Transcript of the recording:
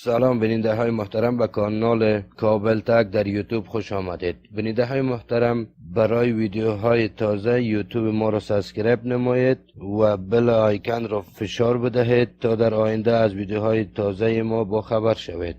سلام بیننده های محترم، به کانال کابل تک در یوتیوب خوش آمدید. بیننده های محترم، برای ویدیوهای تازه یوتیوب ما را سابسکرایب نمایید و بل آیکن را فشار بدهید تا در آینده از ویدیوهای تازه ما با خبر شوید.